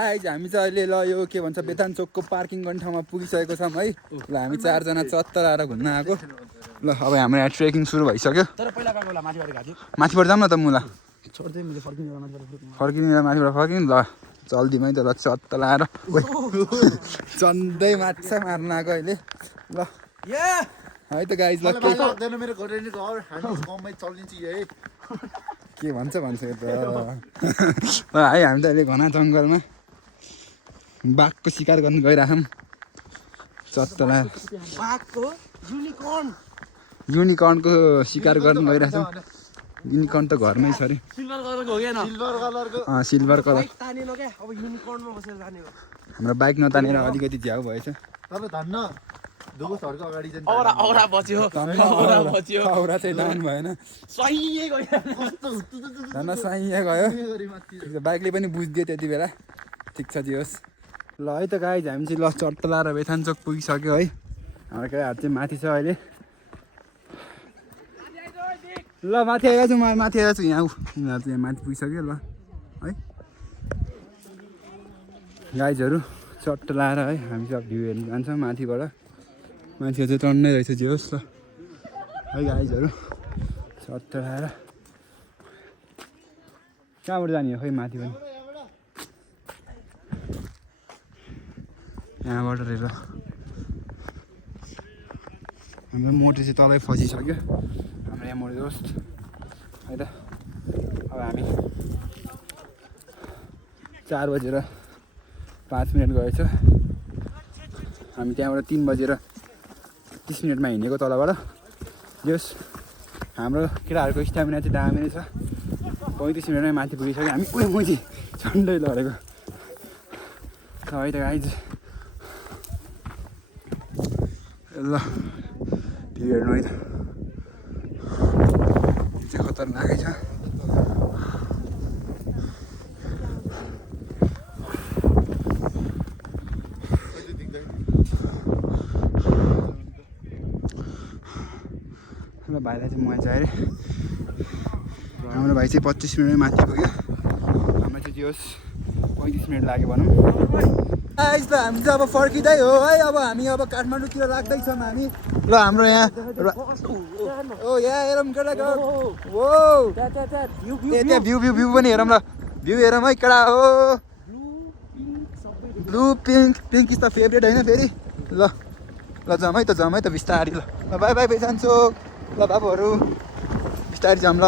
guys हामी चाहिँ अहिले ल यो के भन्छ बेतान चोकको पार्किङ गर्ने ठाउँमा पुगिसकेको छौँ है ल हामी 4 जना चत्तर आएर घुम्न आएको ल अब हाम्रो यहाँ ट्रेकिङ सुरु भइसक्यो माथिबाट जाऊँ न त मुला फर्किने माथिबाट फर्किनु ल जल्दीमै त ल चत्तर आएर चन्दै माछा मार्न आएको अहिले ल है त गाइज ल के भन्छ यो त है हामी त अहिले घना जङ्गलमा बाघको शिकार गर्नु गइराखौँ चत्तला युनिकर्नको शिकार गर्नु गइरहेछौँ युनिकर्न त घरमै छ अरे सिल्भर कलर हाम्रो बाइक नतानेर अलिकति झ्याउ भएछ औरा चाहिँ डाउन भएन धन्न सही गयो बाइकले पनि बुझिदियो त्यति बेला ठिक छ दियोस् ल है त गाइज हामी चाहिँ ल चट्टला र बेथानचोक पुगिसक्यो है हाम्रो हात चाहिँ माथि छ अहिले ल माथि आएको छु म माथि आएको छु यहाँ यिनीहरू चाहिँ माथि पुगिसक्यो ल है गाइजहरू चट्टला आएर है हामी चाहिँ भ्यू हेर्नु जान्छौँ माथिबाट मान्छे चाहिँ टन्नै रहेछ जे होस् ल है गाइजहरू चट्टला आएर कहाँबाट जाने हो खै माथि पनि यहाँबाट रे ल हाम्रो मोटर चाहिँ तलै फसिसक्यो हाम्रो यहाँ मोटर दोस्त है त अब हामी 4:05 गएछ हामी त्यहाँबाट 3:30 हिँडेको तलबाट जस हाम्रो केटाहरूको स्ट्यामिना चाहिँ दामी नै छ 35 मिनटमै माथि पुगिसक्यो हामी उयो मुजी झन्डै लडेको है त गाइज ल भ्यू हेर्नु है त चाहिँ खतरनाकै छ ल भाइलाई चाहिँ म चाहिँ अरे हाम्रो भाइ चाहिँ 25 मिनटमै माथि पुग्यो हाम्रो चाहिँ जोस् 35 मिनट लाग्यो भनौँ गाइस ल हामी चाहिँ अब फर्किँदै हो है अब हामी अब काठमाडौँतिर लाग्दैछौँ हामी ल हाम्रो यहाँ ओ यहाँ हेरौँ केटा ओ त्यहाँ भ्यू पनि हेरौँ ल भ्यू हेरौँ है केटा हो blue pink is the favourite होइन फेरि ल ल जाउँ है त बिस्तारी ल बाई बाई जान्छु ल बाबुहरू बिस्तारी जाऊँ ल